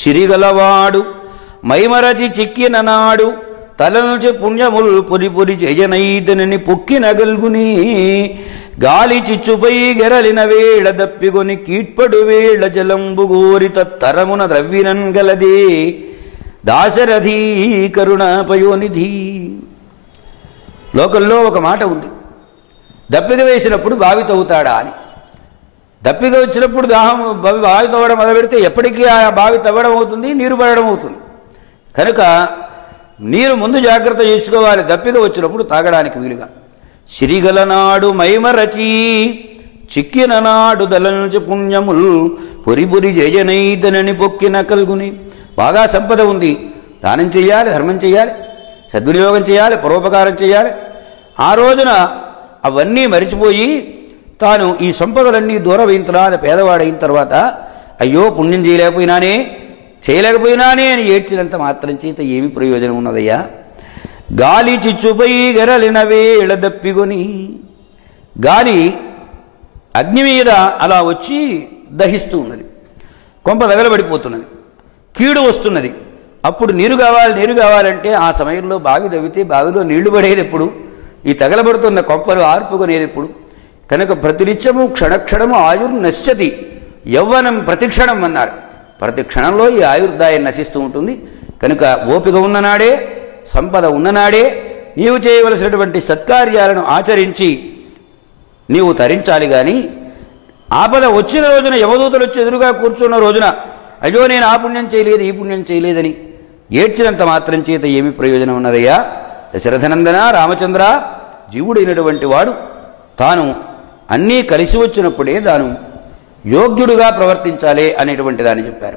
సిరిగలవాడు మైమరచి చిక్కిన నాడు తలనుచి పుణ్యముల్ పురి పురి చేయనైతనని పొక్కిన గల్గుని గాలి చిచ్చుపై గెరలిన వేళ దప్పిగొని కీట్పడు వేళ జలంబు గోరి తత్తరమున ద్రవ్వినన్ గలదే దాశరథీ కరుణాపయోనిధి. లోకంలో ఒక మాట ఉంది, దప్పిక వేసినప్పుడు బావి తవ్వుతాడా అని. దప్పిక వచ్చినప్పుడు దాహం బావి తవ్వడం మొదలుపెడితే ఎప్పటికీ ఆ బావి తవ్వడం అవుతుంది, నీరు పడడం అవుతుంది. కనుక నీరు ముందు జాగ్రత్త చేసుకోవాలి, దప్పిక వచ్చినప్పుడు తాగడానికి వీలుగా. సిరిగలనాడు మైమరచి చిక్కిన నాడు దళనుచి పుణ్యముల్ పొరి పొరి జయనైతనని పొక్కిన కల్గుని. బాగా సంపద ఉంది, దానం చేయాలి, ధర్మం చేయాలి, సద్వినియోగం చేయాలి, పరోపకారం చేయాలి. ఆ రోజున అవన్నీ మరిచిపోయి తాను ఈ సంపదలన్నీ దూరమైన తర్వాత, పేదవాడైన తర్వాత అయ్యో పుణ్యం చేయలేకపోయినానే అని ఏడ్చినంత మాత్రం చేత ఏమి ప్రయోజనం ఉన్నదయ్యా. గాలి చిచ్చుపై గెరలిన వేళ దప్పిగొని, గాలి అగ్ని మీద అలా వచ్చి దహిస్తూ ఉన్నది, కొంప తగలబడిపోతున్నది, కీడు వస్తున్నది. అప్పుడు నీరు కావాలంటే ఆ సమయంలో బావి తవ్వితే బావిలో నీళ్లు పడేది ఎప్పుడు? ఈ తగలబడుతున్న కొంపలు ఆర్పుకునేది ఎప్పుడు? కనుక ప్రతినిత్యము క్షణక్షణము ఆయుర్నశ్యతి, యవ్వనం ప్రతిక్షణం అన్నారు. ప్రతి క్షణంలో ఈ ఆయుర్దాయం నశిస్తూ ఉంటుంది. కనుక ఓపిక ఉన్ననాడే, సంపద ఉన్ననాడే నీవు చేయవలసినటువంటి సత్కార్యాలను ఆచరించి నీవు తరించాలి. కానీ ఆపద వచ్చిన రోజున, యమదూతలు వచ్చి ఎదురుగా కూర్చున్న రోజున అయ్యో నేను ఆ పుణ్యం చేయలేదు, ఈ పుణ్యం చేయలేదని ఏడ్చినంత మాత్రం చేత ఏమి ప్రయోజనం ఉన్నదయ్యా. దశరథనందన రామచంద్ర, జీవుడైనటువంటి వాడు తాను అన్నీ కలిసి వచ్చినప్పుడే తాను యోగ్యుడుగా ప్రవర్తించాలి అనేటువంటి దాన్ని చెప్పారు.